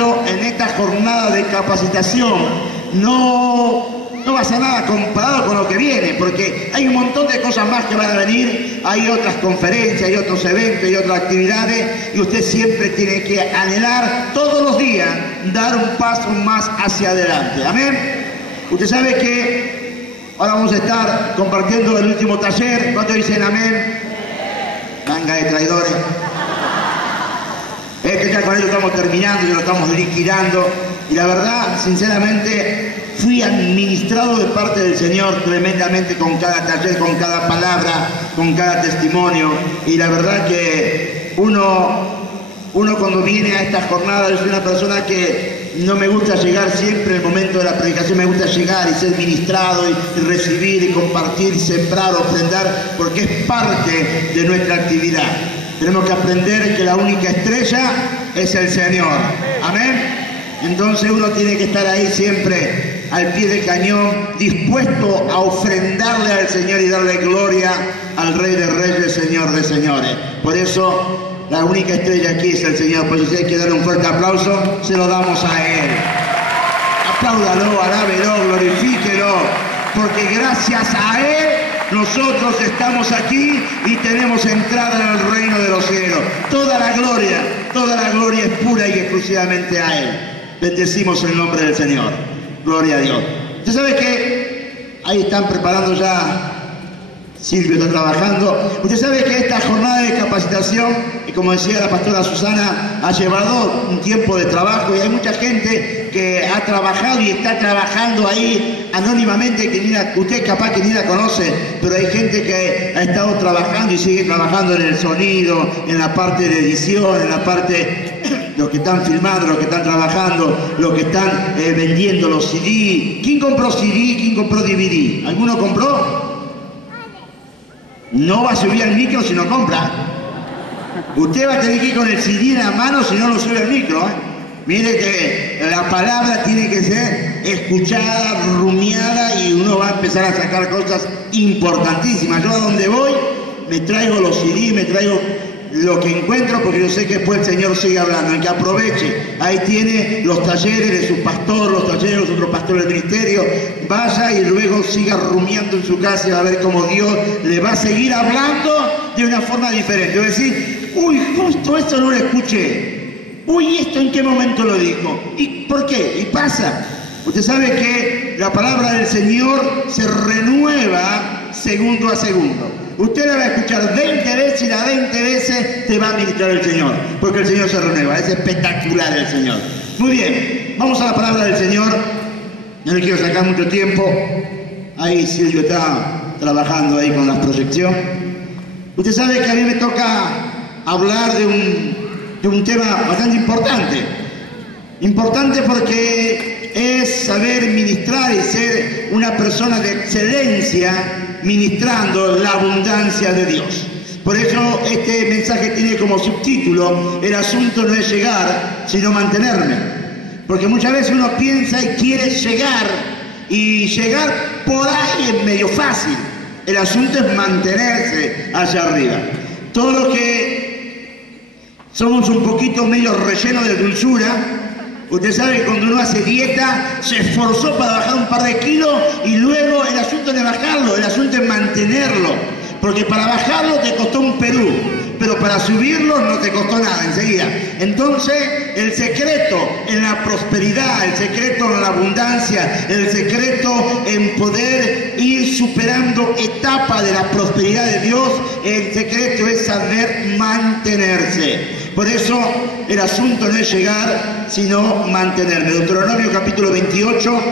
trabajando en esta jornada de capacitación no va a ser nada comparado con lo que viene, porque hay un montón de cosas más que van a venir, hay otras conferencias, hay otros eventos, hay otras actividades, y usted siempre tiene que anhelar todos los días dar un paso más hacia adelante. Amén. Usted sabe que ahora vamos a estar compartiendo el último taller. ¿Cuántos dicen amén? Manga de traidores. Ya con esto estamos terminando, ya lo estamos liquidando, y la verdad, sinceramente, fui administrado de parte del Señor tremendamente con cada taller, con cada palabra, con cada testimonio, y la verdad que uno cuando viene a esta jornada, yo soy una persona que no me gusta llegar siempre en el momento de la predicación, me gusta llegar y ser ministrado y recibir y compartir, sembrar, ofrendar, porque es parte de nuestra actividad. Tenemos que aprender que la única estrella es el Señor. Amén. Entonces uno tiene que estar ahí siempre al pie del cañón, dispuesto a ofrendarle al Señor y darle gloria al Rey de Reyes, Señor de Señores. Por eso la única estrella aquí es el Señor. Por eso si hay que darle un fuerte aplauso, se lo damos a Él. Apláudalo, alábelo, glorifíquelo, porque gracias a Él nosotros estamos aquí y tenemos entrada en el reino de los cielos. Toda la gloria es pura y exclusivamente a Él. Bendecimos el nombre del Señor. Gloria a Dios. Usted sabe que ahí están preparando ya, Silvio está trabajando. Usted sabe que esta jornada de capacitación, y como decía la pastora Susana, ha llevado un tiempo de trabajo, y hay mucha gente que ha trabajado y está trabajando ahí anónimamente, que usted capaz que ni la conoce, pero hay gente que ha estado trabajando y sigue trabajando en el sonido, en la parte de edición, en la parte, los que están filmando, los que están trabajando, los que están vendiendo los CD. ¿Quién compró CD? ¿Quién compró DVD? ¿Alguno compró? No va a subir al micro si no compra. Usted va a tener que ir con el CD en la mano si no lo sube al micro. Mire que la palabra tiene que ser escuchada, rumiada, y uno va a empezar a sacar cosas importantísimas. Yo a donde voy me traigo los CD, me traigo lo que encuentro, porque yo sé que después el Señor sigue hablando, y que aproveche. Ahí tiene los talleres de su pastor, los talleres de los otros pastores del ministerio. Vaya y luego siga rumiando en su casa y va a ver cómo Dios le va a seguir hablando de una forma diferente. Va a decir, uy, justo esto no lo escuché. Uy, ¿esto en qué momento lo dijo? ¿Y por qué? Y pasa. Usted sabe que la palabra del Señor se renueva segundo a segundo. Usted la va a escuchar 20 veces y las 20 veces te va a ministrar el Señor, porque el Señor se renueva. Es espectacular el Señor. Muy bien, vamos a la palabra del Señor. No le quiero sacar mucho tiempo. Ahí Silvio está trabajando ahí con la proyección. Usted sabe que a mí me toca hablar de un tema bastante importante. Importante porque es saber ministrar y ser una persona de excelencia ministrando la abundancia de Dios. Por eso este mensaje tiene como subtítulo: el asunto no es llegar, sino mantenerme. Porque muchas veces uno piensa y quiere llegar, y llegar por ahí es medio fácil. El asunto es mantenerse hacia arriba. Todos los que somos un poquito medio rellenos de dulzura, usted sabe que cuando uno hace dieta, se esforzó para bajar un par de kilos, y luego el asunto no es bajarlo, el asunto es mantenerlo. Porque para bajarlo te costó un Perú, pero para subirlo no te costó nada enseguida. Entonces, el secreto en la prosperidad, el secreto en la abundancia, el secreto en poder ir superando etapas de la prosperidad de Dios, el secreto es saber mantenerse. Por eso el asunto no es llegar, sino mantenerme. Deuteronomio capítulo 28,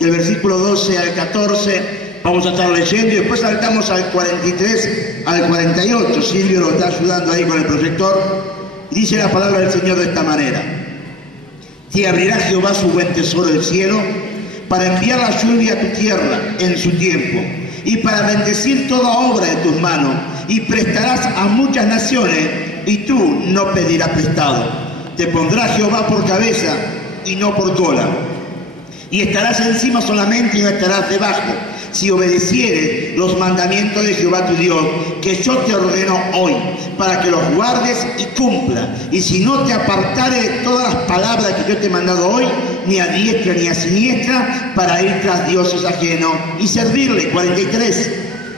del versículo 12 al 14, vamos a estar leyendo, y después saltamos al 43 al 48. Silvio lo está ayudando ahí con el proyector. Dice la palabra del Señor de esta manera: te abrirá Jehová su buen tesoro del cielo, para enviar la lluvia a tu tierra en su tiempo, y para bendecir toda obra de tus manos, y prestarás a muchas naciones, y tú no pedirás prestado. Te pondrá Jehová por cabeza y no por cola, y estarás encima solamente y no estarás debajo. si obedecieres los mandamientos de Jehová tu Dios, que yo te ordeno hoy, para que los guardes y cumplas. Y si no te apartares de todas las palabras que yo te he mandado hoy, ni a diestra ni a siniestra, para ir tras dioses ajenos y servirle. 43.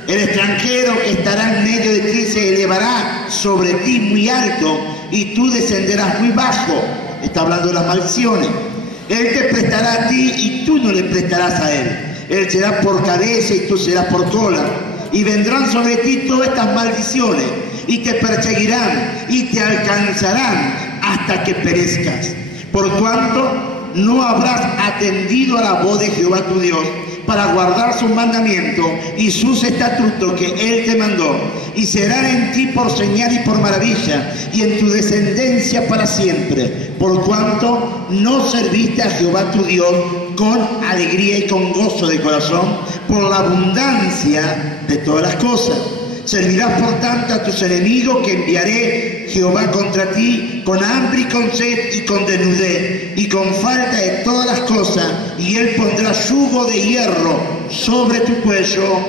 El extranjero que estará en medio de ti se elevará sobre ti muy alto, y tú descenderás muy bajo. Está hablando de las maldiciones. Él te prestará a ti y tú no le prestarás a él. Él será por cabeza y tú serás por cola. Y vendrán sobre ti todas estas maldiciones, y te perseguirán y te alcanzarán hasta que perezcas. Por cuanto no habrás atendido a la voz de Jehová tu Dios, para guardar sus mandamientos y sus estatutos que Él te mandó, y serán en ti por señal y por maravilla, y en tu descendencia para siempre, por cuanto no serviste a Jehová tu Dios con alegría y con gozo de corazón, por la abundancia de todas las cosas. Servirás por tanto a tus enemigos que enviaré Jehová contra ti, con hambre y con sed y con desnudez y con falta de todas las cosas, y él pondrá yugo de hierro sobre tu cuello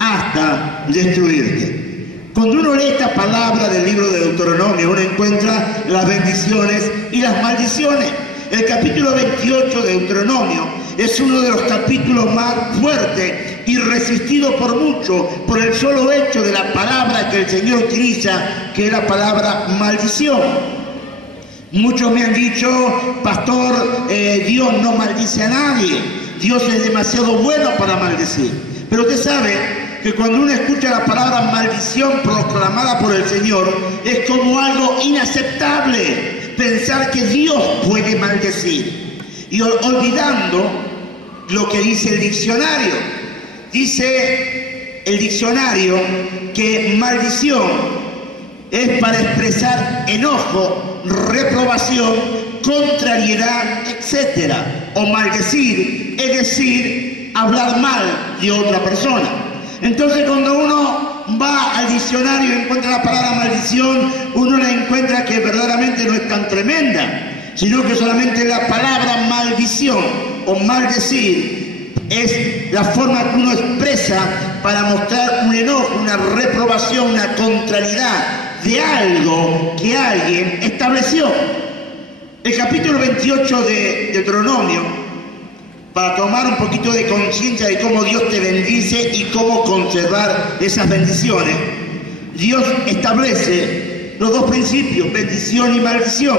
hasta destruirte. Cuando uno lee esta palabra del libro de Deuteronomio, uno encuentra las bendiciones y las maldiciones. El capítulo 28 de Deuteronomio es uno de los capítulos más fuertes y resistido por muchos, por el solo hecho de la palabra que el Señor utiliza, que es la palabra maldición. Muchos me han dicho, pastor, Dios no maldice a nadie, Dios es demasiado bueno para maldecir. Pero usted sabe que cuando uno escucha la palabra maldición proclamada por el Señor, es como algo inaceptable pensar que Dios puede maldecir, y olvidando lo que dice el diccionario. Dice el diccionario que maldición es para expresar enojo, reprobación, contrariedad, etc. O maldecir es decir, hablar mal de otra persona. Entonces, cuando uno va al diccionario y encuentra la palabra maldición, uno la encuentra que verdaderamente no es tan tremenda, sino que solamente la palabra maldición o maldecir es la forma que uno expresa para mostrar un enojo, una reprobación, una contrariedad de algo que alguien estableció. El capítulo 28 de Deuteronomio, para tomar un poquito de conciencia de cómo Dios te bendice y cómo conservar esas bendiciones, Dios establece los dos principios, bendición y maldición,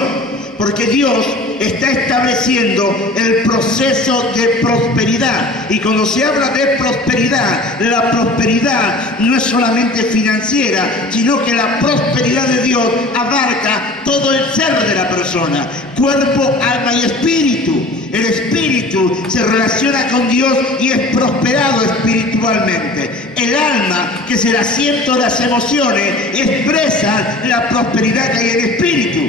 porque Dios está estableciendo el proceso de prosperidad. Y cuando se habla de prosperidad, la prosperidad no es solamente financiera, sino que la prosperidad de Dios abarca todo el ser de la persona, cuerpo, alma y espíritu. El espíritu se relaciona con Dios y es prosperado espiritualmente. El alma, que es el asiento de las emociones, expresa la prosperidad que hay en el espíritu.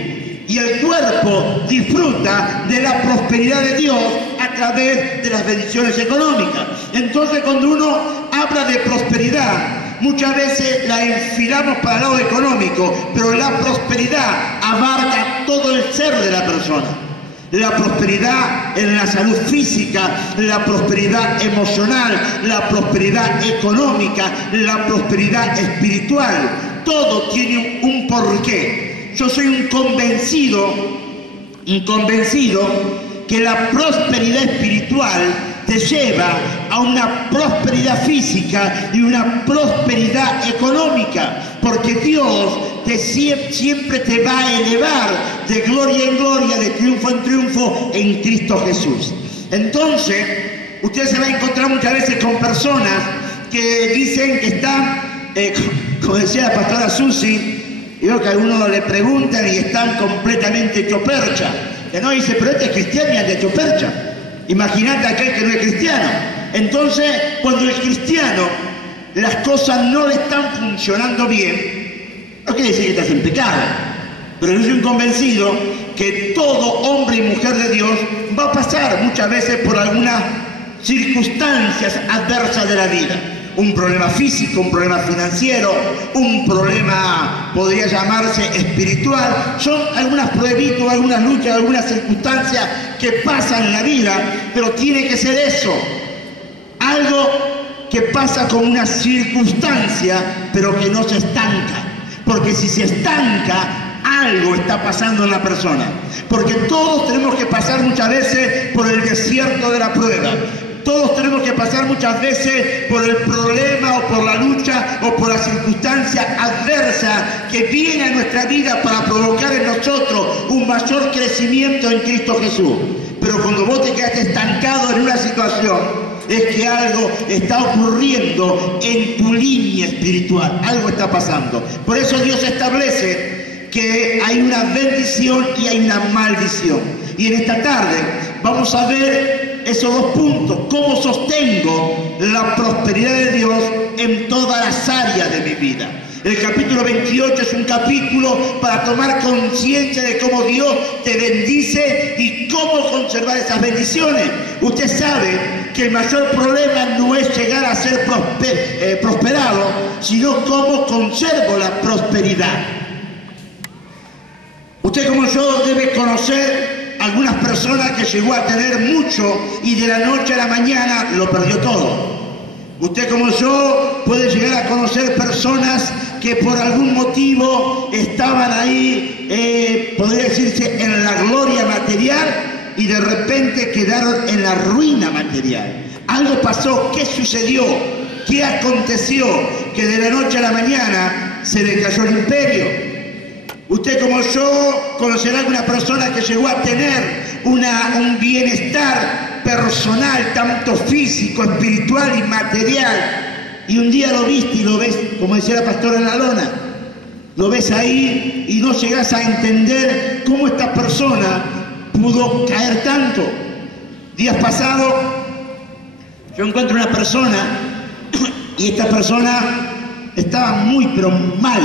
Y el cuerpo disfruta de la prosperidad de Dios a través de las bendiciones económicas. Entonces, cuando uno habla de prosperidad, muchas veces la enfilamos para el lado económico, pero la prosperidad abarca todo el ser de la persona. La prosperidad en la salud física, la prosperidad emocional, la prosperidad económica, la prosperidad espiritual. Todo tiene un porqué. Yo soy un convencido que la prosperidad espiritual te lleva a una prosperidad física y una prosperidad económica, porque Dios siempre te va a elevar de gloria en gloria, de triunfo en triunfo en Cristo Jesús. Entonces, usted se va a encontrar muchas veces con personas que dicen que están, como decía la pastora Susi, y veo que a algunos le preguntan y están completamente hecho percha. Que no dice, pero este es cristiano y anda hecho percha. Imagínate aquel que no es cristiano. Entonces, cuando el cristiano las cosas no le están funcionando bien, no quiere decir que estás en pecado. Pero yo soy un convencido que todo hombre y mujer de Dios va a pasar muchas veces por algunas circunstancias adversas de la vida. Un problema físico, un problema financiero, un problema, podría llamarse espiritual. Son algunas pruebitas, algunas luchas, algunas circunstancias que pasan en la vida, pero tiene que ser eso. Algo que pasa como una circunstancia, pero que no se estanca. Porque si se estanca, algo está pasando en la persona. Porque todos tenemos que pasar muchas veces por el desierto de la prueba. Todos tenemos que pasar muchas veces por el problema o por la lucha o por la circunstancia adversa que viene a nuestra vida para provocar en nosotros un mayor crecimiento en Cristo Jesús. Pero cuando vos te quedaste estancado en una situación, es que algo está ocurriendo en tu línea espiritual, algo está pasando. Por eso Dios establece que hay una bendición y hay una maldición. Y en esta tarde vamos a ver esos dos puntos, cómo sostengo la prosperidad de Dios en todas las áreas de mi vida. El capítulo 28 es un capítulo para tomar conciencia de cómo Dios te bendice y cómo conservar esas bendiciones. Usted sabe que el mayor problema no es llegar a ser prosperado, sino cómo conservo la prosperidad. Usted como yo debe conocer algunas personas que llegó a tener mucho y de la noche a la mañana lo perdió todo. Usted como yo puede llegar a conocer personas que por algún motivo estaban ahí, podría decirse, en la gloria material y de repente quedaron en la ruina material. Algo pasó, ¿qué sucedió? ¿Qué aconteció? Que de la noche a la mañana se le cayó el imperio. Usted como yo conocerá a alguna persona que llegó a tener un bienestar personal, tanto físico, espiritual y material, y un día lo viste y lo ves, como decía la pastora en la lona, lo ves ahí y no llegás a entender cómo esta persona pudo caer tanto. Días pasados yo encuentro una persona y esta persona estaba muy, pero mal,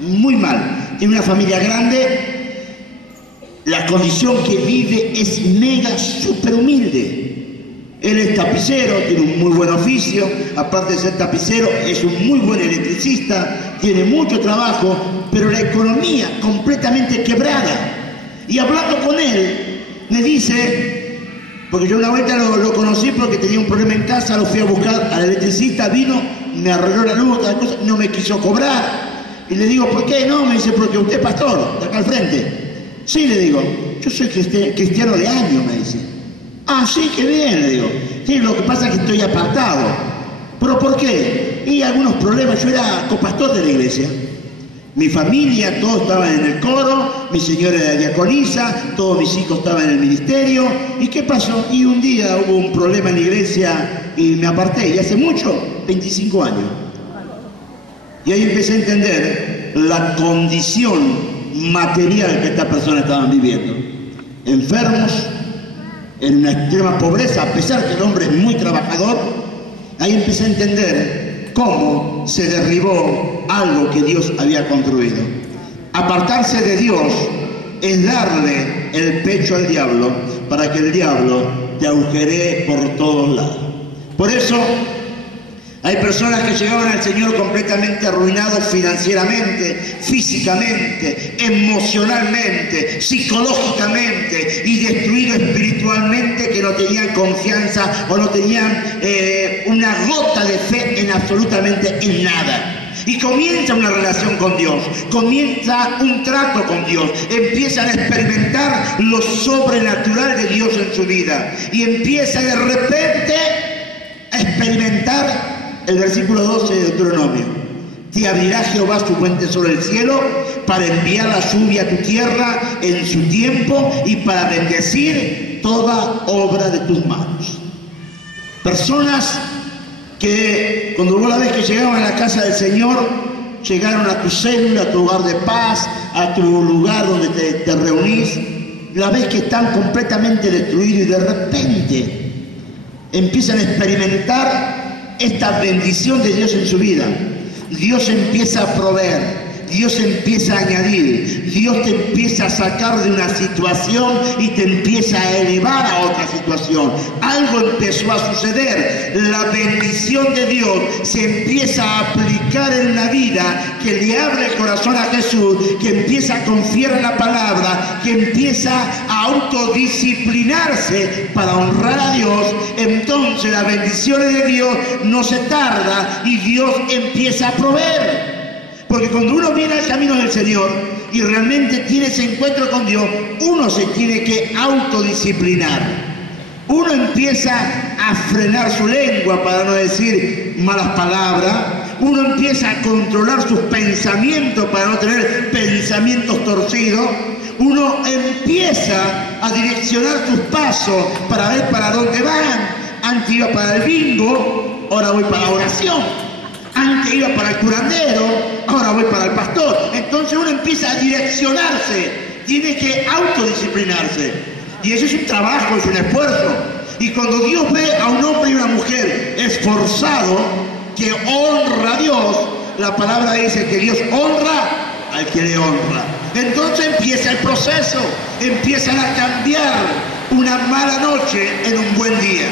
muy mal. Tiene una familia grande. La condición que vive es mega, súper humilde. Él es tapicero, tiene un muy buen oficio, aparte de ser tapicero, es un muy buen electricista, tiene mucho trabajo, pero la economía completamente quebrada. Y hablando con él, me dice, porque yo una vuelta lo conocí porque tenía un problema en casa, lo fui a buscar al electricista, vino, me arregló la luz, cada cosa, no me quiso cobrar. Y le digo, ¿por qué no? Me dice, porque usted es pastor, de acá al frente. Sí, le digo, yo soy cristiano de años, me dice. Ah, sí, qué bien, le digo. Sí, lo que pasa es que estoy apartado. ¿Pero por qué? Y algunos problemas, yo era copastor de la iglesia. Mi familia, todos estaban en el coro, mi señora era diaconisa, todos mis hijos estaban en el ministerio. ¿Y qué pasó? Y un día hubo un problema en la iglesia y me aparté. Y hace mucho, 25 años. Y ahí empecé a entender la condición material que estas personas estaban viviendo. Enfermos, en una extrema pobreza, a pesar que el hombre es muy trabajador. Ahí empecé a entender cómo se derribó algo que Dios había construido. Apartarse de Dios es darle el pecho al diablo para que el diablo te agujeree por todos lados. Por eso hay personas que llegaban al Señor completamente arruinados financieramente, físicamente, emocionalmente, psicológicamente y destruidos espiritualmente, que no tenían confianza o no tenían una gota de fe en absolutamente en nada. Y comienza una relación con Dios, comienza un trato con Dios, empiezan a experimentar lo sobrenatural de Dios en su vida y empieza de repente a experimentar el versículo 12 de Deuteronomio. Te abrirá Jehová su fuente sobre el cielo para enviar la lluvia a tu tierra en su tiempo y para bendecir toda obra de tus manos. Personas que cuando vos la ves que llegaban a la casa del Señor, llegaron a tu célula, a tu lugar de paz, a tu lugar donde te reunís, la ves que están completamente destruidos y de repente empiezan a experimentar esta bendición de Dios en su vida. Dios empieza a proveer, Dios empieza a añadir, Dios te empieza a sacar de una situación y te empieza a elevar a otra situación. Algo empezó a suceder, la bendición de Dios se empieza a aplicar en la vida, que le abre el corazón a Jesús, que empieza a confiar en la palabra, que empieza a autodisciplinarse para honrar a Dios. Entonces las bendiciones de Dios no se tarda y Dios empieza a proveer. Porque cuando uno viene al camino del Señor y realmente tiene ese encuentro con Dios, uno se tiene que autodisciplinar. Uno empieza a frenar su lengua para no decir malas palabras. Uno empieza a controlar sus pensamientos para no tener pensamientos torcidos. Uno empieza a direccionar sus pasos para ver para dónde van. Antes iba para el bingo, ahora voy para la oración. Antes iba para el curandero, ahora voy para el pastor. Entonces uno empieza a direccionarse, tiene que autodisciplinarse. Y eso es un trabajo, es un esfuerzo. Y cuando Dios ve a un hombre y una mujer esforzado, que honra a Dios, la palabra dice que Dios honra al que le honra. Entonces empieza el proceso, empiezan a cambiar una mala noche en un buen día.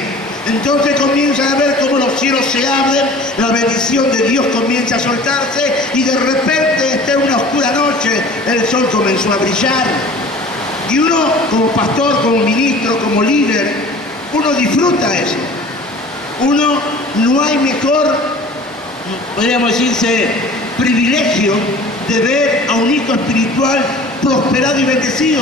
Entonces comienzan a ver cómo los cielos se abren, la bendición de Dios comienza a soltarse y de repente, en una oscura noche, el sol comenzó a brillar. Y uno, como pastor, como ministro, como líder, uno disfruta eso. Uno, no hay mejor, podríamos decirse, privilegio de ver a un hijo espiritual prosperado y bendecido.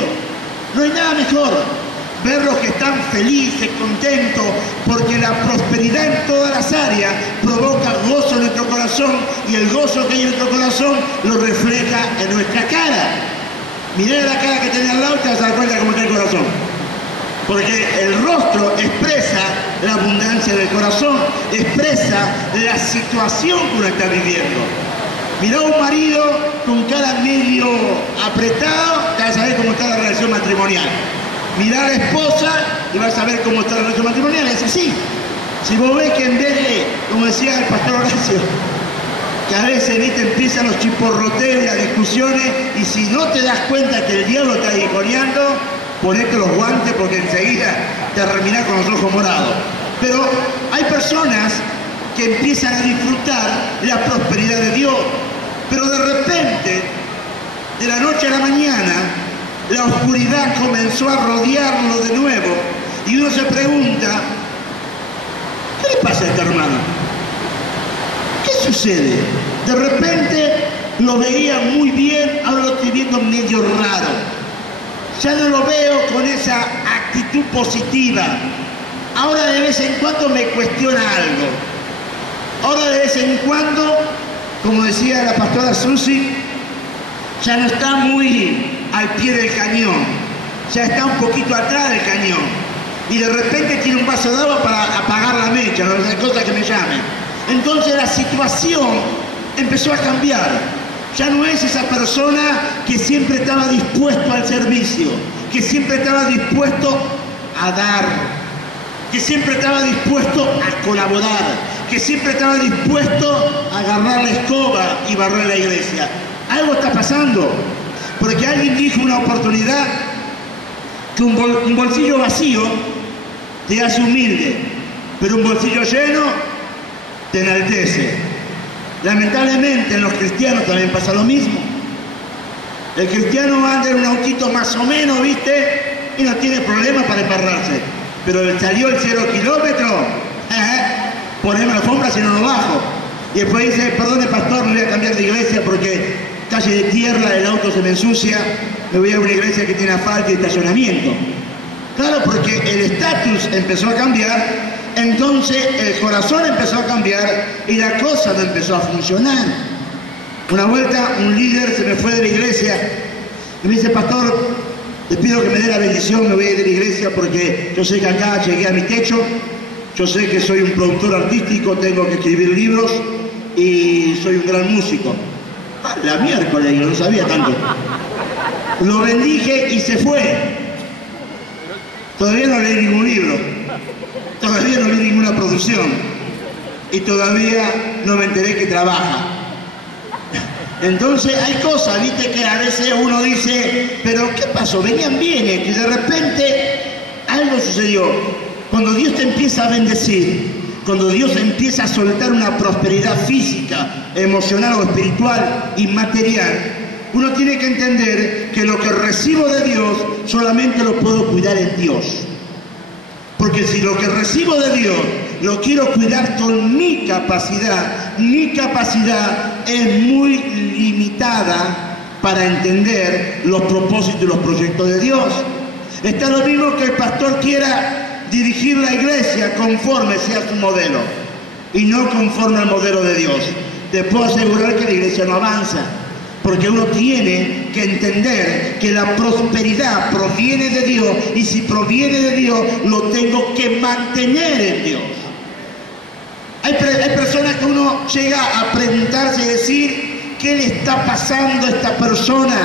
No hay nada mejor. Verlos que están felices, contentos, porque la prosperidad en todas las áreas provoca gozo en nuestro corazón y el gozo que hay en nuestro corazón lo refleja en nuestra cara. Mirá la cara que tenés al lado y te vas a dar cuenta cómo está el corazón. Porque el rostro expresa la abundancia del corazón, expresa la situación que uno está viviendo. Mirá a un marido con cara medio apretado, te vas a ver cómo está la relación matrimonial. Mirá a la esposa y vas a ver cómo está la relación matrimonial. Es así. Si vos ves que en vez de, como decía el pastor Horacio, que a veces, viste, empiezan los chiporroteos y las discusiones, y si no te das cuenta que el diablo está aguijoneando, ponete los guantes porque enseguida te terminás con los ojos morados. Pero hay personas que empiezan a disfrutar la prosperidad de Dios, pero de repente, de la noche a la mañana, la oscuridad comenzó a rodearlo de nuevo y uno se pregunta, ¿qué le pasa a este hermano? ¿Qué sucede? De repente lo veía muy bien, ahora lo estoy viendo medio raro. Ya no lo veo con esa actitud positiva. Ahora de vez en cuando me cuestiona algo. Ahora de vez en cuando, como decía la pastora Susi, ya no está muy al pie del cañón, ya está un poquito atrás del cañón y de repente tiene un vaso de agua para apagar la mecha, no es cosa que me llame. Entonces la situación empezó a cambiar, ya no es esa persona que siempre estaba dispuesto al servicio, que siempre estaba dispuesto a dar, que siempre estaba dispuesto a colaborar, que siempre estaba dispuesto a agarrar la escoba y barrer la iglesia. Algo está pasando. Porque alguien dijo una oportunidad que un bolsillo vacío te hace humilde, pero un bolsillo lleno te enaltece. Lamentablemente en los cristianos también pasa lo mismo. El cristiano anda en un autito más o menos, ¿viste? Y no tiene problema para embarrarse. Pero salió el 0 kilómetro, poneme la alfombra si no lo bajo. Y después dice, perdone pastor, me voy a cambiar de iglesia porque calle de tierra, el auto se me ensucia, me voy a una iglesia que tiene asfalto y estacionamiento. Claro, porque el estatus empezó a cambiar, entonces el corazón empezó a cambiar y la cosa no empezó a funcionar. Una vuelta un líder se me fue de la iglesia y me dice, pastor, te pido que me dé la bendición, me voy a ir de la iglesia porque yo sé que acá llegué a mi techo, yo sé que soy un productor artístico, tengo que escribir libros y soy un gran músico. La miércoles, yo no sabía tanto. Lo bendije y se fue. Todavía no leí ningún libro. Todavía no vi ninguna producción. Y todavía no me enteré que trabaja. Entonces hay cosas, viste, que a veces uno dice, pero ¿qué pasó? Venían bien, y de repente algo sucedió. Cuando Dios te empieza a bendecir, cuando Dios empieza a soltar una prosperidad física, emocional o espiritual y material, uno tiene que entender que lo que recibo de Dios solamente lo puedo cuidar en Dios. Porque si lo que recibo de Dios lo quiero cuidar con mi capacidad es muy limitada para entender los propósitos y los proyectos de Dios. Está lo mismo que el pastor quiera dirigir la iglesia conforme sea su modelo y no conforme al modelo de Dios. Te puedo asegurar que la iglesia no avanza. Porque uno tiene que entender que la prosperidad proviene de Dios, y si proviene de Dios, lo tengo que mantener en Dios. Hay personas que uno llega a preguntarse y decir, ¿qué le está pasando a esta persona?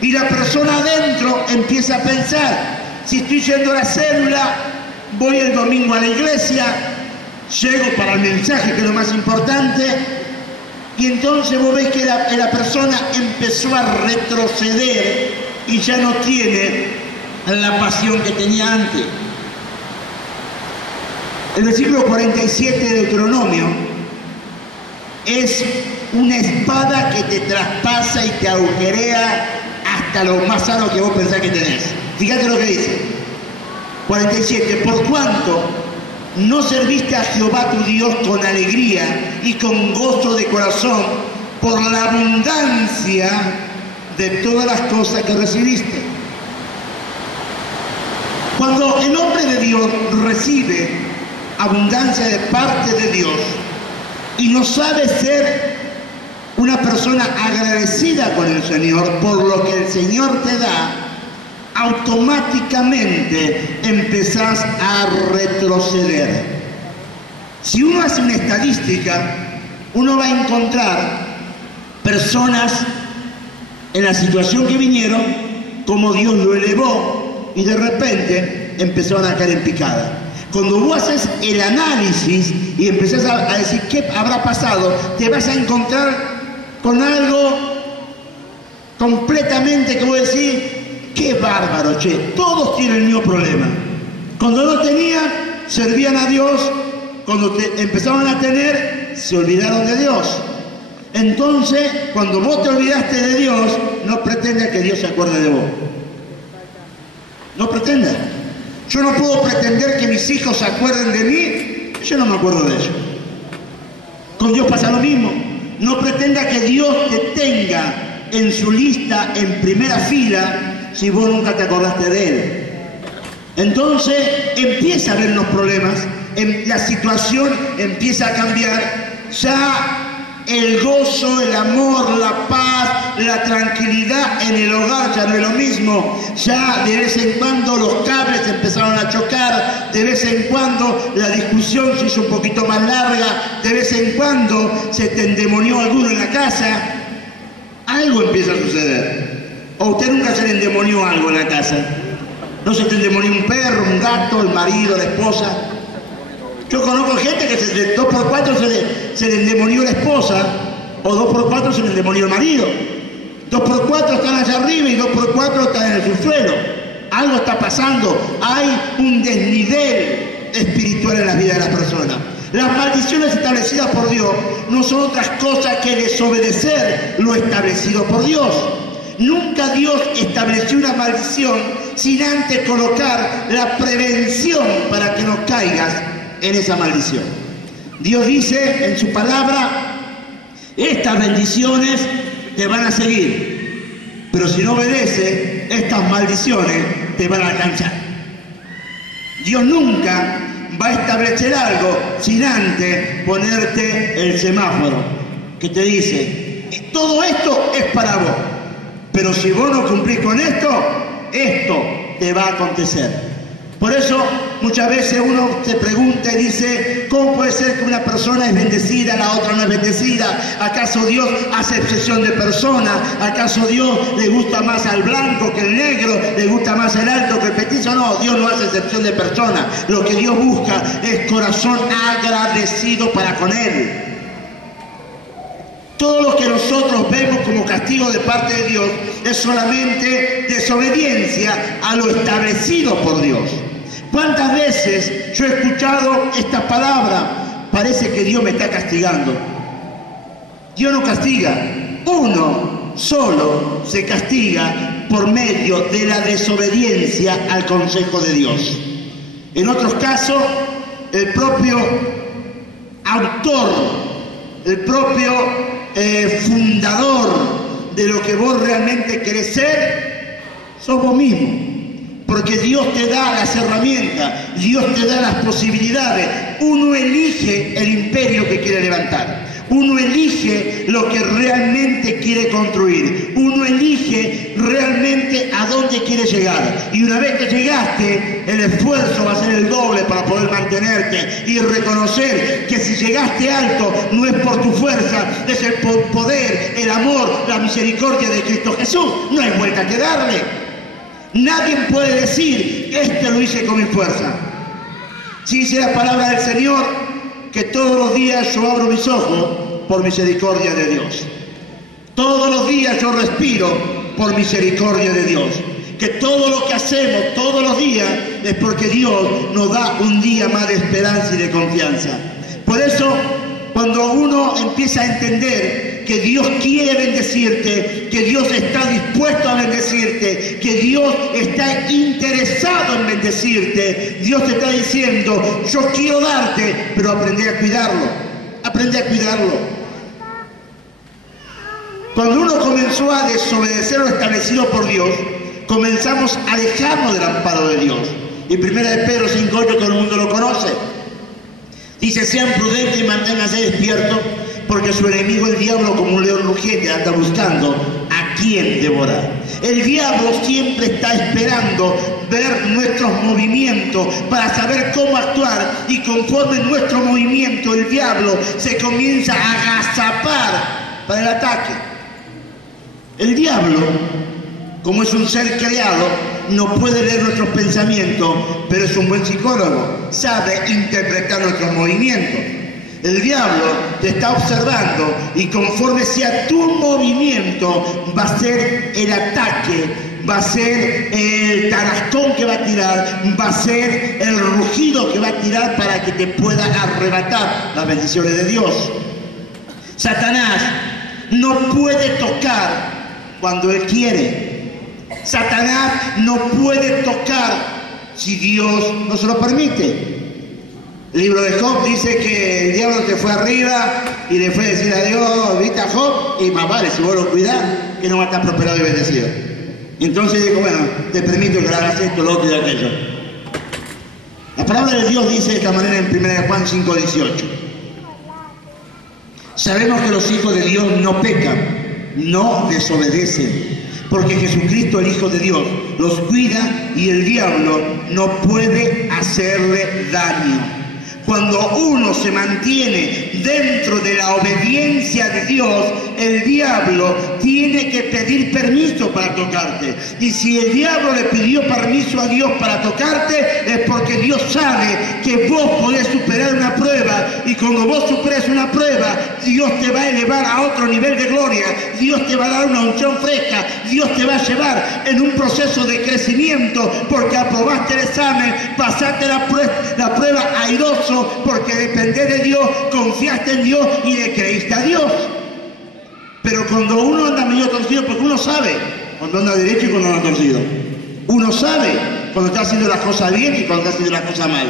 Y la persona adentro empieza a pensar, si estoy yendo a la célula, voy el domingo a la iglesia, llego para el mensaje, que es lo más importante. Y entonces vos ves que la persona empezó a retroceder y ya no tiene la pasión que tenía antes. El versículo 47 de Deuteronomio es una espada que te traspasa y te agujerea hasta lo más sano que vos pensás que tenés. Fíjate lo que dice. 47. Por cuanto no serviste a Jehová tu Dios con alegría y con gozo de corazón por la abundancia de todas las cosas que recibiste. Cuando el hombre de Dios recibe abundancia de parte de Dios y no sabe ser una persona agradecida con el Señor por lo que el Señor te da, automáticamente empezás a retroceder. Si uno hace una estadística, uno va a encontrar personas en la situación que vinieron, como Dios lo elevó, y de repente empezaron a caer en picada. Cuando vos haces el análisis y empezás a decir qué habrá pasado, te vas a encontrar con algo completamente que vos decís, qué bárbaro, che, todos tienen el mismo problema. Cuando no tenían, servían a Dios. Cuando empezaron a tener, se olvidaron de Dios. Entonces, cuando vos te olvidaste de Dios, no pretendas que Dios se acuerde de vos. No pretendas. Yo no puedo pretender que mis hijos se acuerden de mí, yo no me acuerdo de ellos. Con Dios pasa lo mismo. No pretenda que Dios te tenga en su lista en primera fila si vos nunca te acordaste de Él. Entonces empieza a haber unos problemas, la situación empieza a cambiar, ya el gozo, el amor, la paz, la tranquilidad en el hogar ya no es lo mismo. Ya de vez en cuando los cables empezaron a chocar, de vez en cuando la discusión se hizo un poquito más larga, de vez en cuando se te endemonió alguno en la casa. Algo empieza a suceder. ¿O usted nunca se le endemonió algo en la casa? ¿No se te endemonió un perro, un gato, el marido, la esposa? Yo conozco gente que de 2x4 se le endemonió la esposa, o 2x4 se le endemonió el marido. 2x4 están allá arriba y 2x4 están en el subsuelo. Algo está pasando. Hay un desnivel espiritual en la vida de las personas. Las maldiciones establecidas por Dios no son otras cosas que desobedecer lo establecido por Dios. Nunca Dios estableció una maldición sin antes colocar la prevención para que no caigas en esa maldición. Dios dice en su palabra, estas bendiciones te van a seguir, pero si no obedeces, estas maldiciones te van a alcanzar. Dios nunca va a establecer algo sin antes ponerte el semáforo que te dice, todo esto es para vos, pero si vos no cumplís con esto te va a acontecer. Por eso muchas veces uno se pregunta y dice, ¿cómo puede ser que una persona es bendecida, la otra no es bendecida? ¿Acaso Dios hace excepción de personas? ¿Acaso Dios le gusta más al blanco que el negro? ¿Le gusta más el alto que el petizo? No, Dios no hace excepción de personas. Lo que Dios busca es corazón agradecido para con Él. Todo lo que nosotros vemos como castigo de parte de Dios es solamente desobediencia a lo establecido por Dios. ¿Cuántas veces yo he escuchado esta palabra? Parece que Dios me está castigando. Dios no castiga. Uno solo se castiga por medio de la desobediencia al consejo de Dios. En otros casos, el propio autor, el propio fundador de lo que vos realmente querés ser, sos vos mismo. Porque Dios te da las herramientas, Dios te da las posibilidades. Uno elige el imperio que quiere levantar. Uno elige lo que realmente quiere construir. Uno elige realmente a dónde quiere llegar. Y una vez que llegaste, el esfuerzo va a ser el doble para poder mantenerte y reconocer que si llegaste alto no es por tu fuerza, es el poder, el amor, la misericordia de Cristo Jesús. No hay vuelta que darle. Nadie puede decir, lo hice con mi fuerza. Si dice la palabra del Señor, que todos los días yo abro mis ojos por misericordia de Dios. Todos los días yo respiro por misericordia de Dios. Que todo lo que hacemos todos los días es porque Dios nos da un día más de esperanza y de confianza. Por eso, cuando uno empieza a entender que Dios quiere bendecirte, que Dios está dispuesto a bendecirte, que Dios está interesado en bendecirte, Dios te está diciendo, yo quiero darte, pero aprende a cuidarlo, aprende a cuidarlo. Cuando uno comenzó a desobedecer lo establecido por Dios, comenzamos a alejarnos del amparo de Dios. Y 1 de Pedro 5:8 todo el mundo lo conoce. Dice, sean prudentes y manténganse despiertos, porque su enemigo el diablo como un león rugiente anda buscando a quién devorar. El diablo siempre está esperando ver nuestros movimientos para saber cómo actuar, y conforme nuestro movimiento el diablo se comienza a agazapar para el ataque. El diablo, como es un ser creado, no puede leer nuestros pensamientos, pero es un buen psicólogo, sabe interpretar nuestros movimientos. El diablo te está observando y conforme sea tu movimiento va a ser el ataque, va a ser el tarascón que va a tirar, va a ser el rugido que va a tirar para que te pueda arrebatar las bendiciones de Dios. Satanás no puede tocar cuando él quiere. Satanás no puede tocar si Dios no se lo permite. El libro de Job dice que el diablo se fue arriba y le fue a decir a Dios, viste a Job, y más vale, si vos lo cuidás, que no va a estar prosperado y bendecido. Y entonces dijo, bueno, te permito que hagas esto, lo otro y aquello. La palabra de Dios dice de esta manera en 1 Juan 5:18. Sabemos que los hijos de Dios no pecan, no desobedecen, porque Jesucristo, el Hijo de Dios, los cuida y el diablo no puede hacerle daño. Cuando uno se mantiene dentro de la obediencia de Dios, el diablo tiene que pedir permiso para tocarte. Y si el diablo le pidió permiso a Dios para tocarte, es porque Dios sabe que vos podés superar una prueba. Y cuando vos superes una prueba, Dios te va a elevar a otro nivel de gloria. Dios te va a dar una unción fresca. Dios te va a llevar en un proceso de crecimiento porque aprobaste el examen, pasaste la prueba airoso, porque dependés de Dios, confiaste en Dios y le creíste a Dios. Pero cuando uno anda medio torcido, porque uno sabe cuando anda derecho y cuando anda torcido. Uno sabe cuando está haciendo las cosas bien y cuando está haciendo las cosas mal.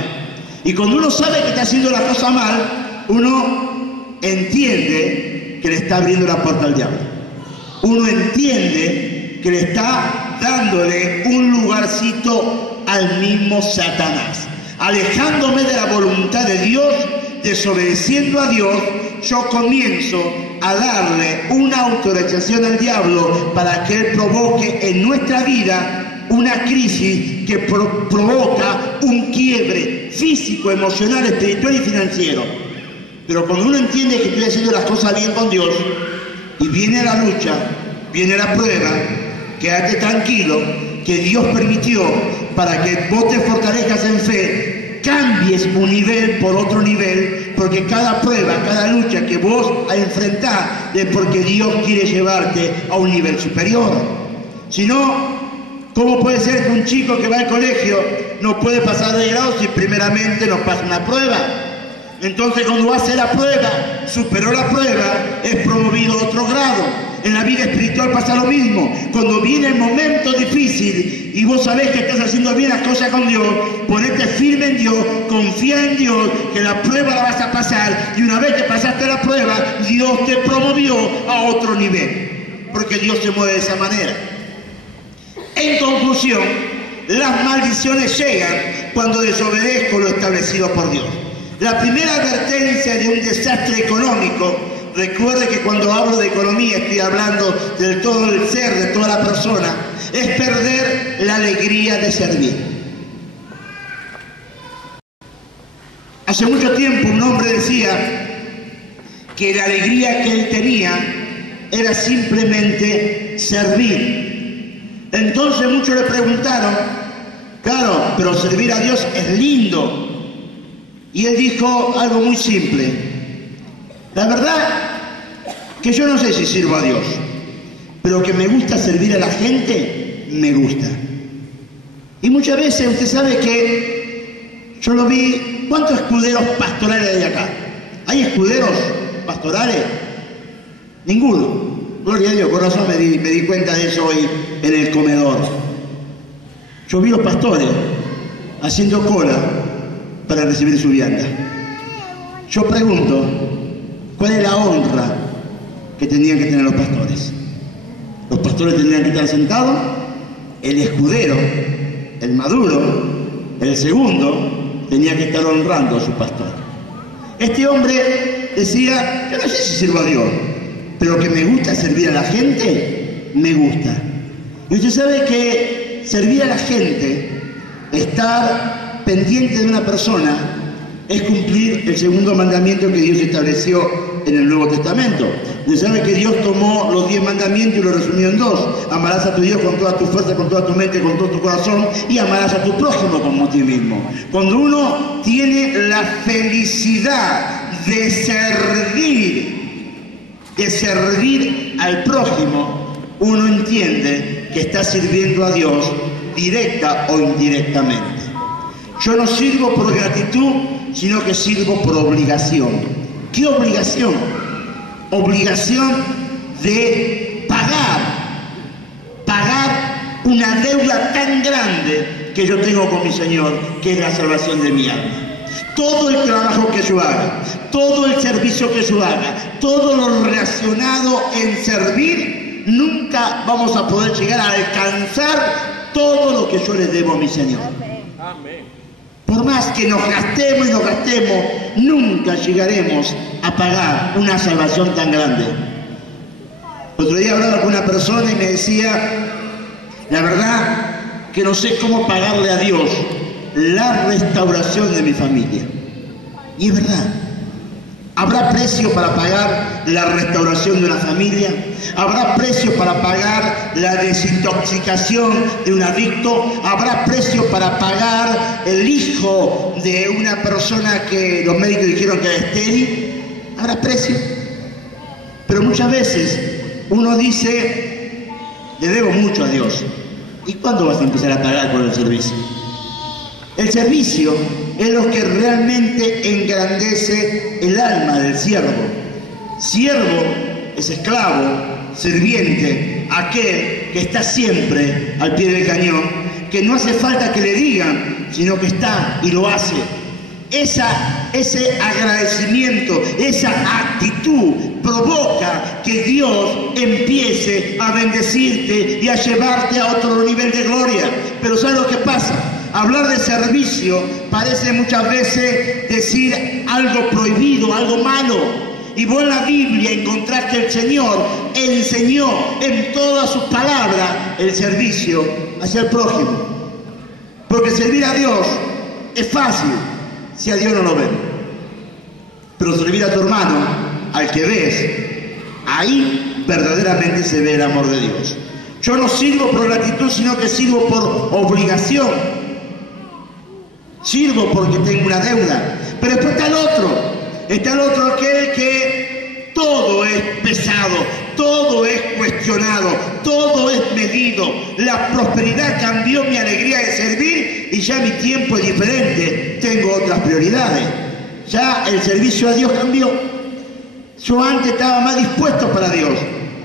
Y cuando uno sabe que está haciendo las cosas mal, uno entiende que le está abriendo la puerta al diablo. Uno entiende que le está dándole un lugarcito al mismo Satanás. Alejándome de la voluntad de Dios, desobedeciendo a Dios, yo comienzo a darle una autorización al diablo para que él provoque en nuestra vida una crisis que provoca un quiebre físico, emocional, espiritual y financiero. Pero cuando uno entiende que estoy haciendo las cosas bien con Dios y viene la lucha, viene la prueba, quédate tranquilo que Dios permitió para que vos te fortalezcas en fe, cambies un nivel por otro nivel, porque cada prueba, cada lucha que vos enfrentás es porque Dios quiere llevarte a un nivel superior. Si no, ¿cómo puede ser que un chico que va al colegio no puede pasar de grado si primeramente no pasa una prueba? Entonces cuando hace la prueba, superó la prueba, es promovido a otro grado. En la vida espiritual pasa lo mismo. Cuando viene el momento difícil y vos sabés que estás haciendo bien las cosas con Dios, ponete firme en Dios, confía en Dios, que la prueba la vas a pasar, y una vez que pasaste la prueba, Dios te promovió a otro nivel, porque Dios se mueve de esa manera. En conclusión, las maldiciones llegan cuando desobedezco lo establecido por Dios. La primera advertencia de un desastre económico, recuerde que cuando hablo de economía estoy hablando del todo el ser, de toda la persona, es perder la alegría de servir. Hace mucho tiempo un hombre decía que la alegría que él tenía era simplemente servir. Entonces muchos le preguntaron, claro, pero servir a Dios es lindo. Y él dijo algo muy simple: la verdad que yo no sé si sirvo a Dios, pero que me gusta servir a la gente, me gusta. Y muchas veces usted sabe que yo lo vi. ¿Cuántos escuderos pastorales hay acá? ¿Hay escuderos pastorales? Ninguno. Gloria a Dios, por razón me di cuenta de eso hoy en el comedor. Yo vi los pastores haciendo cola para recibir su vianda. Yo pregunto, ¿cuál es la honra que tendrían que tener los pastores? Los pastores tendrían que estar sentados, el escudero, el maduro, el segundo, tenía que estar honrando a su pastor. Este hombre decía, yo no sé si sirvo a Dios, pero que me gusta servir a la gente, me gusta. Y usted sabe que servir a la gente, estar pendiente de una persona, es cumplir el segundo mandamiento que Dios estableció en el Nuevo Testamento. Usted sabe que Dios tomó los 10 mandamientos y los resumió en 2. Amarás a tu Dios con toda tu fuerza, con toda tu mente, con todo tu corazón, y amarás a tu prójimo como a ti mismo. Cuando uno tiene la felicidad de servir al prójimo, uno entiende que está sirviendo a Dios directa o indirectamente. Yo no sirvo por gratitud, sino que sirvo por obligación. ¿Qué obligación? Obligación de pagar una deuda tan grande que yo tengo con mi Señor, que es la salvación de mi alma. Todo el trabajo que yo haga, todo el servicio que yo haga, todo lo relacionado en servir, nunca vamos a poder llegar a alcanzar todo lo que yo le debo a mi Señor. Amén. Por más que nos gastemos y nos gastemos, nunca llegaremos a pagar una salvación tan grande. Otro día hablaba con una persona y me decía, la verdad que no sé cómo pagarle a Dios la restauración de mi familia. Y es verdad. ¿Habrá precio para pagar la restauración de una familia? ¿Habrá precio para pagar la desintoxicación de un adicto? ¿Habrá precio para pagar el hijo de una persona que los médicos dijeron que era estéril? ¿Habrá precio? Pero muchas veces uno dice, le debo mucho a Dios. ¿Y cuándo vas a empezar a pagar por el servicio? El servicio es lo que realmente engrandece el alma del siervo. Siervo es esclavo, serviente, aquel que está siempre al pie del cañón, que no hace falta que le digan, sino que está y lo hace. Ese agradecimiento, esa actitud provoca que Dios empiece a bendecirte y a llevarte a otro nivel de gloria. Pero ¿sabes lo que pasa? Hablar de servicio parece muchas veces decir algo prohibido, algo malo. Y vos en la Biblia encontrás que el Señor enseñó en todas sus palabras el servicio hacia el prójimo. Porque servir a Dios es fácil si a Dios no lo ven. Pero servir a tu hermano, al que ves, ahí verdaderamente se ve el amor de Dios. Yo no sirvo por gratitud, sino que sirvo por obligación. Sirvo porque tengo una deuda. Pero después está el otro Está el otro aquel que todo es pesado, todo es cuestionado, todo es medido. La prosperidad cambió mi alegría de servir y ya mi tiempo es diferente. Tengo otras prioridades. Ya el servicio a Dios cambió. Yo antes estaba más dispuesto para Dios.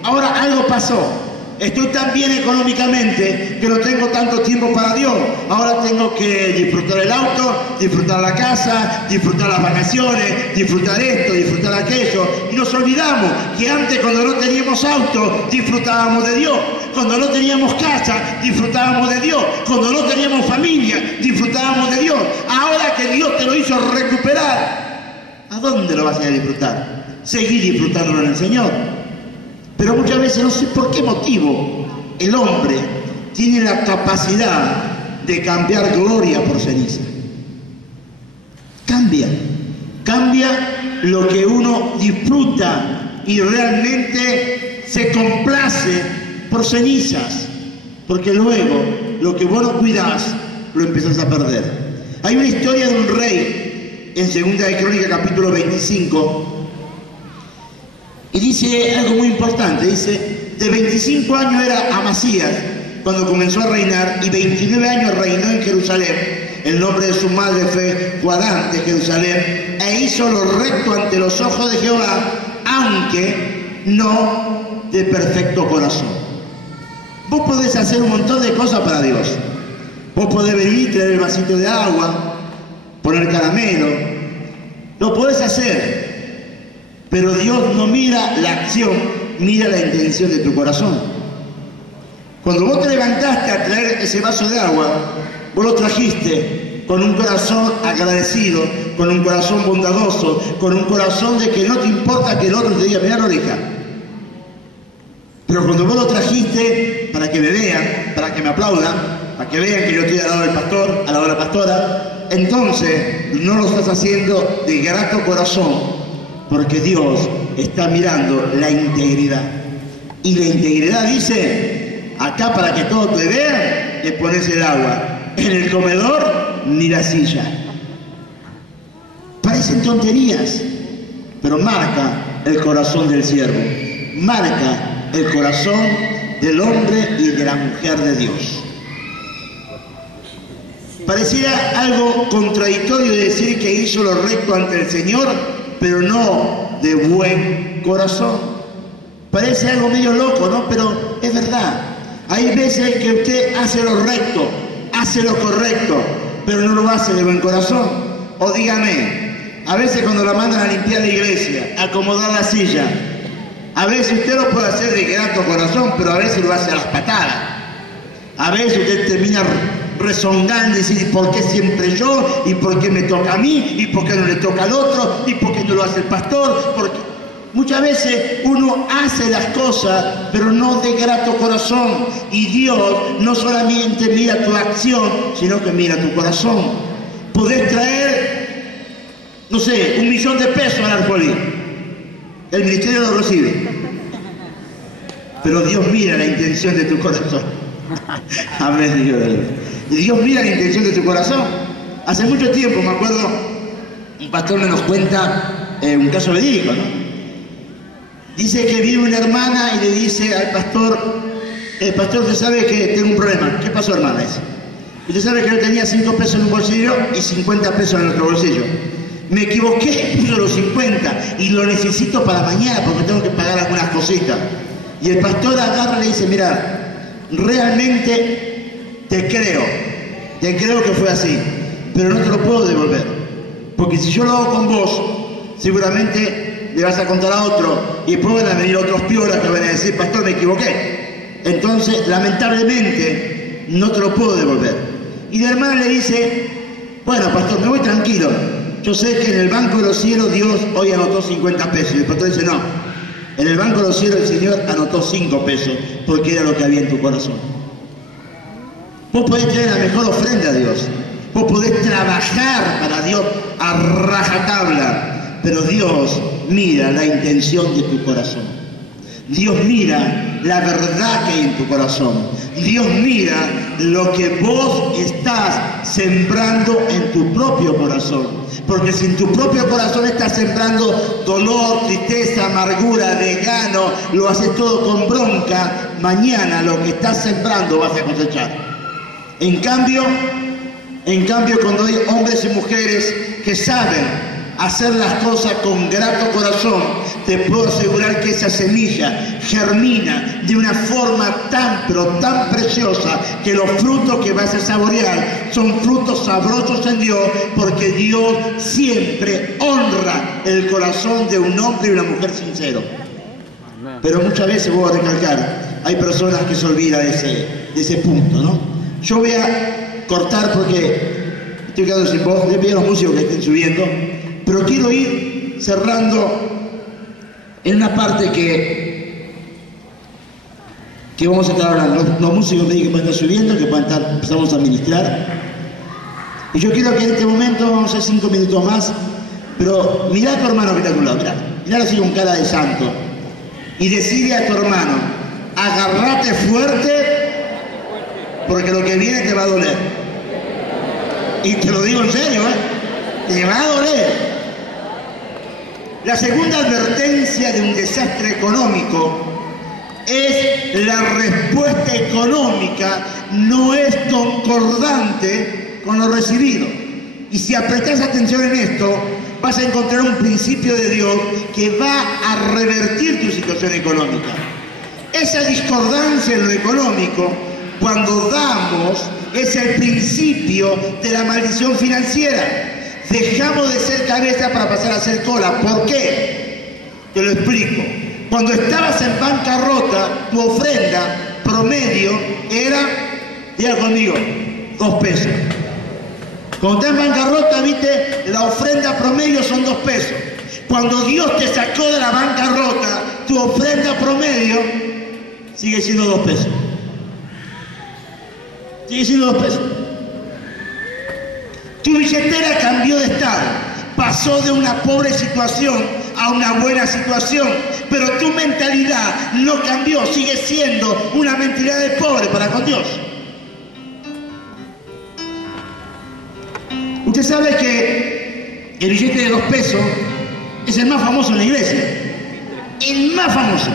Ahora algo pasó. Estoy tan bien económicamente que no tengo tanto tiempo para Dios. Ahora tengo que disfrutar el auto, disfrutar la casa, disfrutar las vacaciones, disfrutar esto, disfrutar aquello. Y nos olvidamos que antes, cuando no teníamos auto, disfrutábamos de Dios. Cuando no teníamos casa, disfrutábamos de Dios. Cuando no teníamos familia, disfrutábamos de Dios. Ahora que Dios te lo hizo recuperar, ¿a dónde lo vas a ir a disfrutar? Seguir disfrutándolo en el Señor. Pero muchas veces, no sé por qué motivo, el hombre tiene la capacidad de cambiar gloria por ceniza. Cambia lo que uno disfruta y realmente se complace por cenizas, porque luego lo que vos no cuidás lo empezás a perder. Hay una historia de un rey en Segunda de Crónicas capítulo 25. Y dice algo muy importante, dice, de 25 años era Amasías cuando comenzó a reinar y 29 años reinó en Jerusalén. El nombre de su madre fue Joadán de Jerusalén e hizo lo recto ante los ojos de Jehová, aunque no de perfecto corazón. Vos podés hacer un montón de cosas para Dios. Vos podés venir, traer el vasito de agua, poner caramelo, lo podés hacer. Pero Dios no mira la acción, mira la intención de tu corazón. Cuando vos te levantaste a traer ese vaso de agua, vos lo trajiste con un corazón agradecido, con un corazón bondadoso, con un corazón de que no te importa que el otro te diga, mirá la oreja. Pero cuando vos lo trajiste para que me vean, para que me aplaudan, para que vean que yo estoy al lado del pastor, al lado de la pastora, entonces no lo estás haciendo de grato corazón, porque Dios está mirando la integridad. Y la integridad dice, acá para que todos te vean, le pones el agua. En el comedor, ni la silla. Parecen tonterías, pero marca el corazón del siervo. Marca el corazón del hombre y de la mujer de Dios. Pareciera algo contradictorio decir que hizo lo recto ante el Señor, pero no de buen corazón. Parece algo medio loco, ¿no? Pero es verdad. Hay veces que usted hace lo recto, hace lo correcto, pero no lo hace de buen corazón. O dígame, a veces cuando la mandan a limpiar la iglesia, a acomodar la silla, a veces usted lo puede hacer de grato corazón, pero a veces lo hace a las patadas. A veces usted termina rezongando y decir, ¿por qué siempre yo? ¿Y por qué me toca a mí? ¿Y por qué no le toca al otro? ¿Y por qué no lo hace el pastor? Porque muchas veces uno hace las cosas, pero no de grato corazón. Y Dios no solamente mira tu acción, sino que mira tu corazón. Podés traer, no sé, 1 millón de pesos al Arpolí. El ministerio lo recibe. Pero Dios mira la intención de tu corazón. Amén, Dios. Y Dios mira la intención de tu corazón. Hace mucho tiempo, me acuerdo, un pastor nos cuenta un caso verídico, ¿no? Dice que viene una hermana y le dice al pastor, pastor, usted sabe que tengo un problema. ¿Qué pasó, hermana? Dice, usted sabe que yo tenía 5 pesos en un bolsillo y 50 pesos en otro bolsillo. Me equivoqué, puse los 50 y lo necesito para mañana porque tengo que pagar algunas cositas. Y el pastor agarra y le dice, mira, realmente te creo que fue así, pero no te lo puedo devolver, porque si yo lo hago con vos, seguramente le vas a contar a otro, y después van a venir otros piolas que van a decir, pastor, me equivoqué. Entonces, lamentablemente, no te lo puedo devolver. Y la hermana le dice, bueno, pastor, me voy tranquilo, yo sé que en el banco de los cielos Dios hoy anotó 50 pesos, y el pastor dice, no, en el banco de los cielos el Señor anotó 5 pesos, porque era lo que había en tu corazón. Vos podés tener la mejor ofrenda a Dios. Vos podés trabajar para Dios a rajatabla. Pero Dios mira la intención de tu corazón. Dios mira la verdad que hay en tu corazón. Dios mira lo que vos estás sembrando en tu propio corazón. Porque si en tu propio corazón estás sembrando dolor, tristeza, amargura, desgano, lo haces todo con bronca, mañana lo que estás sembrando vas a cosechar. En cambio, cuando hay hombres y mujeres que saben hacer las cosas con grato corazón, te puedo asegurar que esa semilla germina de una forma tan, pero tan preciosa, que los frutos que vas a saborear son frutos sabrosos en Dios, porque Dios siempre honra el corazón de un hombre y una mujer sincero. Pero muchas veces, voy a recalcar, hay personas que se olvidan de ese punto, ¿no? Yo voy a cortar porque estoy quedando sin voz, le pido a los músicos que estén subiendo, pero quiero ir cerrando en una parte que vamos a estar hablando. Los músicos me dicen que pueden estar subiendo, que pueden estar, empezamos a ministrar. Y yo quiero que en este momento, vamos a hacer 5 minutos más, pero mirá a tu hermano que está a tu lado, mirá así con cara de santo, y decide a tu hermano, agárrate fuerte, porque lo que viene te va a doler. Y te lo digo en serio, te va a doler. La segunda advertencia de un desastre económico es la respuesta económica no es concordante con lo recibido. Y si apretás atención en esto, vas a encontrar un principio de Dios que va a revertir tu situación económica. Esa discordancia en lo económico, cuando damos, es el principio de la maldición financiera. Dejamos de ser cabeza para pasar a ser cola. ¿Por qué? Te lo explico. Cuando estabas en bancarrota, tu ofrenda promedio era, diga conmigo, 2 pesos. Cuando estás en bancarrota, viste, la ofrenda promedio son 2 pesos. Cuando Dios te sacó de la bancarrota, tu ofrenda promedio sigue siendo 2 pesos. Sigue siendo 2 pesos. Tu billetera cambió de estado, pasó de una pobre situación a una buena situación, pero tu mentalidad no cambió, sigue siendo una mentalidad de pobre para con Dios. Usted sabe que el billete de 2 pesos es el más famoso en la iglesia, el más famoso.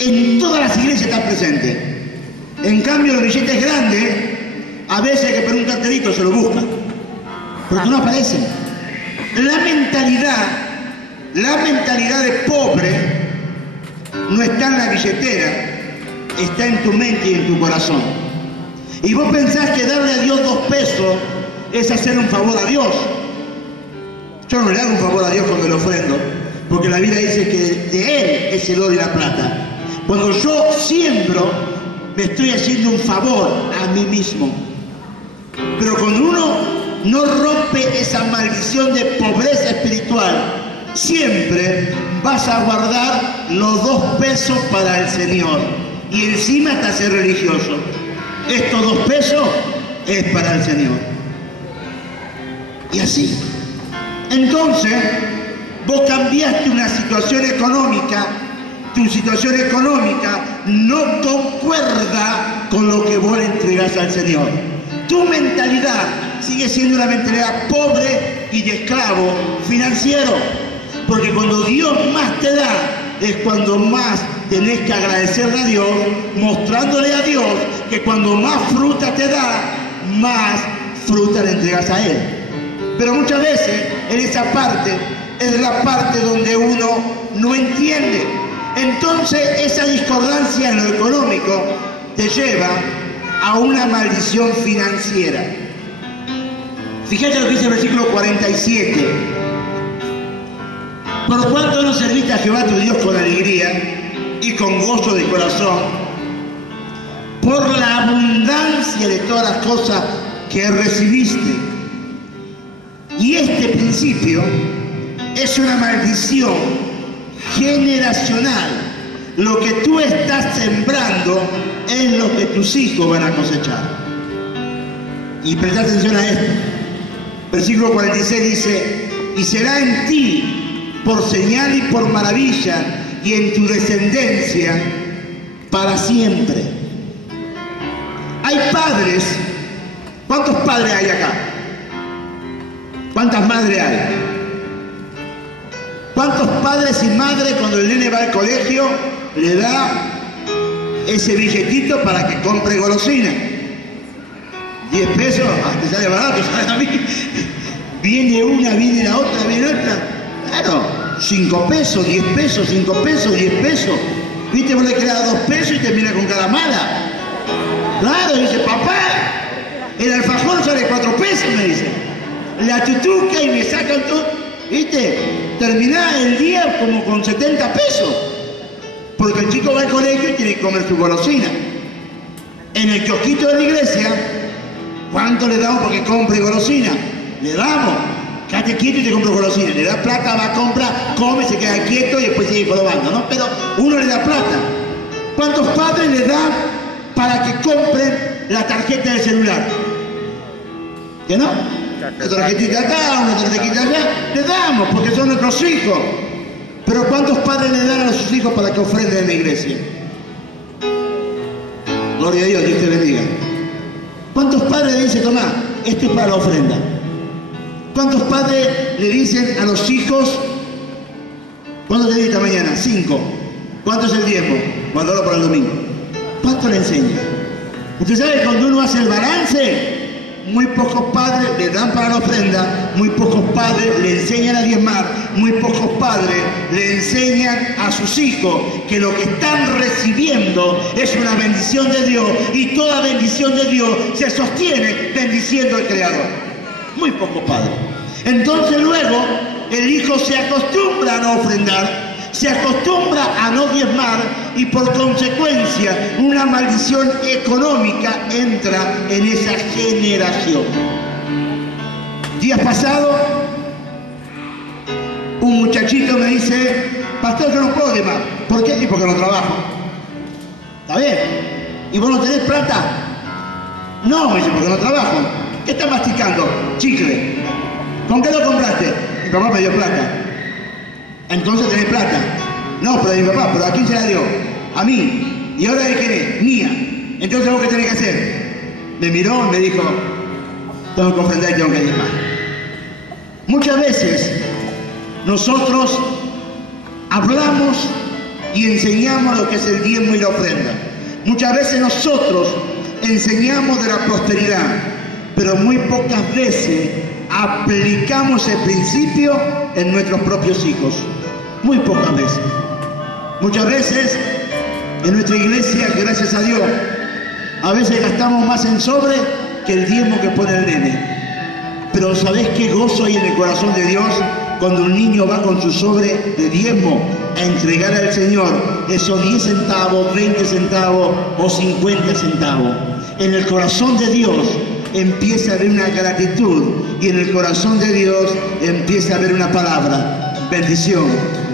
En todas las iglesias está presente. En cambio, los billetes grandes, a veces hay que poner un cartelito, se lo buscan, porque no aparecen. La mentalidad de pobre no está en la billetera, está en tu mente y en tu corazón. Y vos pensás que darle a Dios 2 pesos es hacer un favor a Dios. Yo no le hago un favor a Dios cuando le ofrendo, porque la Biblia dice que de Él es el oro y la plata. Cuando yo siembro, me estoy haciendo un favor a mí mismo. Pero cuando uno no rompe esa maldición de pobreza espiritual, siempre vas a guardar los 2 pesos para el Señor. Y encima hasta ser religioso. Estos 2 pesos es para el Señor. Y así. Entonces, vos cambiaste una situación económica. Tu situación económica no concuerda con lo que vos le entregás al Señor. Tu mentalidad sigue siendo una mentalidad pobre y de esclavo financiero. Porque cuando Dios más te da, es cuando más tenés que agradecerle a Dios, mostrándole a Dios que cuando más fruta te da, más fruta le entregas a Él. Pero muchas veces en esa parte es la parte donde uno no entiende. Entonces esa discordancia en lo económico te lleva a una maldición financiera. Fíjate lo que dice el versículo 47. Por cuanto no serviste a Jehová tu Dios con alegría y con gozo de corazón, por la abundancia de todas las cosas que recibiste. Y este principio es una maldición generacional. Lo que tú estás sembrando es lo que tus hijos van a cosechar. Y presta atención a esto. Versículo 46 dice: y será en ti por señal y por maravilla y en tu descendencia para siempre. Hay padres. ¿Cuántos padres hay acá? ¿Cuántas madres hay? ¿Cuántos padres y madres cuando el nene va al colegio le da ese billetito para que compre golosina? 10 pesos, te sale barato, ¿sabes a mí? Viene una, viene la otra, viene otra. Claro, 5 pesos, 10 pesos, 5 pesos, 10 pesos. ¿Viste? Vos le quedás 2 pesos y te mira con cara mala. Claro, dice, papá, el alfajor sale 4 pesos, me dice. La tutuca y me sacan todo. ¿Viste? Terminás el día como con 70 pesos. Porque el chico va al colegio y tiene que comer su golosina. En el kiosquito de la iglesia, ¿cuánto le damos porque compre golosina? Le damos. Quédate quieto y te compro golosina. Le da plata, va a comprar, come, se queda quieto y después sigue probando, ¿no? Pero uno le da plata. ¿Cuántos padres le dan para que compren la tarjeta del celular? ¿Que no? Una tarjetita acá, una tarjetita allá. Le damos porque son nuestros hijos. Pero ¿cuántos padres le dan a sus hijos para que ofrenden en la iglesia? Gloria a Dios, Dios te bendiga. ¿Cuántos padres le dicen, Tomás, esto es para la ofrenda? ¿Cuántos padres le dicen a los hijos, ¿cuánto te di esta mañana? 5. ¿Cuánto es el diezmo? Guardalo para el domingo. ¿Cuánto le enseña? Usted sabe que cuando uno hace el balance, muy pocos padres le dan para la ofrenda, muy pocos padres le enseñan a diezmar, muy pocos padres le enseñan a sus hijos que lo que están recibiendo es una bendición de Dios y toda bendición de Dios se sostiene bendiciendo al Creador. Muy pocos padres. Entonces luego el hijo se acostumbra a no ofrendar, se acostumbra a no diezmar y por consecuencia una maldición económica entra en esa generación. Días pasados, un muchachito me dice, pastor, yo no puedo diezmar. ¿Por qué? Y porque no trabajo. ¿Está bien? ¿Y vos no tenés plata? No, me dice, porque no trabajo. ¿Qué estás masticando? Chicle. ¿Con qué lo compraste? Mi papá me dio plata. Entonces tenés plata. No, pero de mi papá, pero ¿a quién se la dio? A mí. ¿Y ahora de quién es? Mía. Entonces ¿vos qué tenés que hacer? Me miró y me dijo, tengo que ofrendar y tengo que diezmar. Muchas veces nosotros hablamos y enseñamos lo que es el diezmo y la ofrenda. Muchas veces nosotros enseñamos de la prosperidad, pero muy pocas veces aplicamos el principio en nuestros propios hijos. Muy pocas veces. Muchas veces en nuestra iglesia, gracias a Dios, a veces gastamos más en sobre que el diezmo que pone el nene. Pero ¿sabés qué gozo hay en el corazón de Dios cuando un niño va con su sobre de diezmo a entregar al Señor esos 10 centavos, 20 centavos o 50 centavos? En el corazón de Dios empieza a haber una gratitud y en el corazón de Dios empieza a haber una palabra: bendición,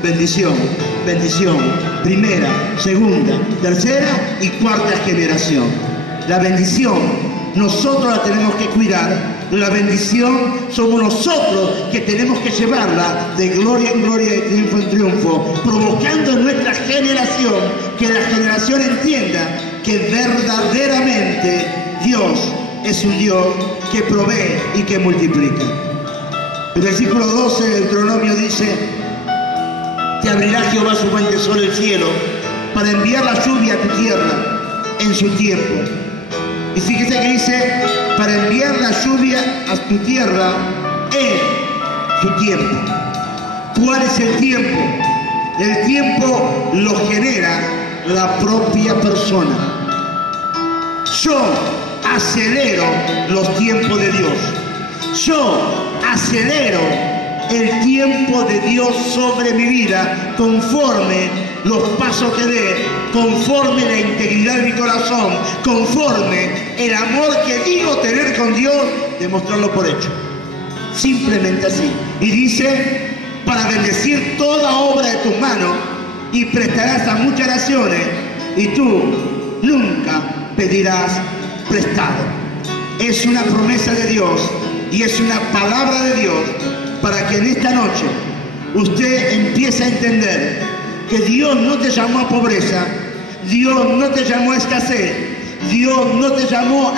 bendición, bendición. Primera, segunda, tercera y cuarta generación. La bendición nosotros la tenemos que cuidar. La bendición somos nosotros que tenemos que llevarla de gloria en gloria, de triunfo en triunfo, provocando en nuestra generación que la generación entienda que verdaderamente Dios es un Dios que provee y que multiplica. El versículo 12 del Deuteronomio dice: te abrirá Jehová su buen tesoro el cielo para enviar la lluvia a tu tierra en su tiempo. Y fíjese que dice, para enviar la lluvia a tu tierra en su tiempo. ¿Cuál es el tiempo? El tiempo lo genera la propia persona. Yo acelero los tiempos de Dios. Yo acelero el tiempo de Dios sobre mi vida conforme los pasos que dé, conforme la integridad de mi corazón, conforme el amor que digo tener con Dios, demostrarlo por hecho. Simplemente así. Y dice, para bendecir toda obra de tus manos y prestarás a muchas naciones y tú nunca pedirás prestado. Es una promesa de Dios y es una palabra de Dios para que en esta noche usted empiece a entender que Dios no te llamó a pobreza, Dios no te llamó a escasez, Dios no te llamó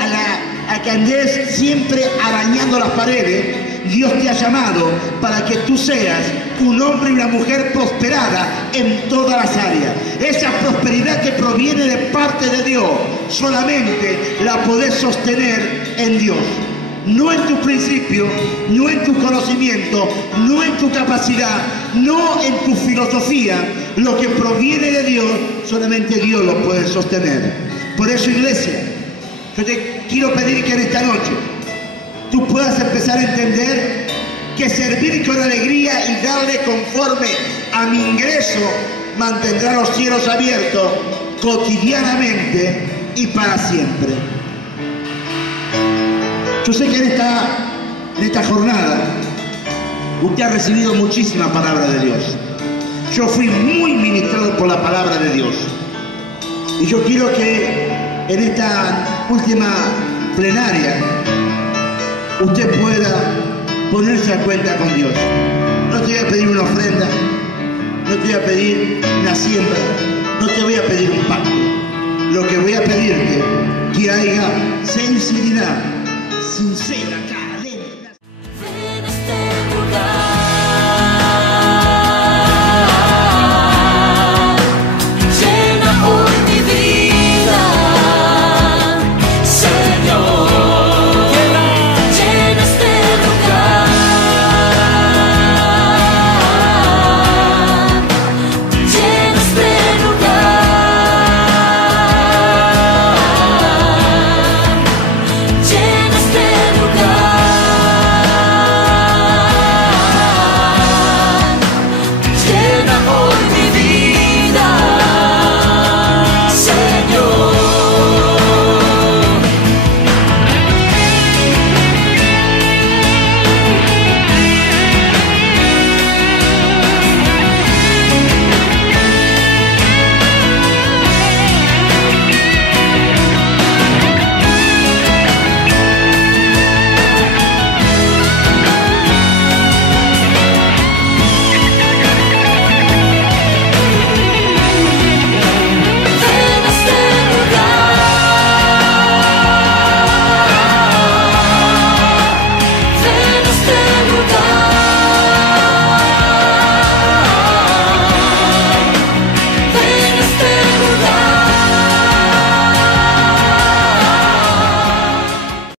a que andes siempre arañando las paredes. Dios te ha llamado para que tú seas un hombre y una mujer prosperada en todas las áreas. Esa prosperidad que proviene de parte de Dios, solamente la podés sostener en Dios. No en tu principio, no en tu conocimiento, no en tu capacidad, no en tu filosofía. Lo que proviene de Dios, solamente Dios lo puede sostener. Por eso, iglesia, yo te quiero pedir que en esta noche tú puedas empezar a entender que servir con alegría y darle conforme a mi ingreso mantendrá los cielos abiertos cotidianamente y para siempre. Yo sé que en esta jornada usted ha recibido muchísima palabra de Dios. Yo fui muy ministrado por la palabra de Dios. Y yo quiero que en esta última plenaria usted pueda ponerse a cuenta con Dios. No te voy a pedir una ofrenda, no te voy a pedir una siembra, no te voy a pedir un pacto. Lo que voy a pedirte, que haya sinceridad, sincera.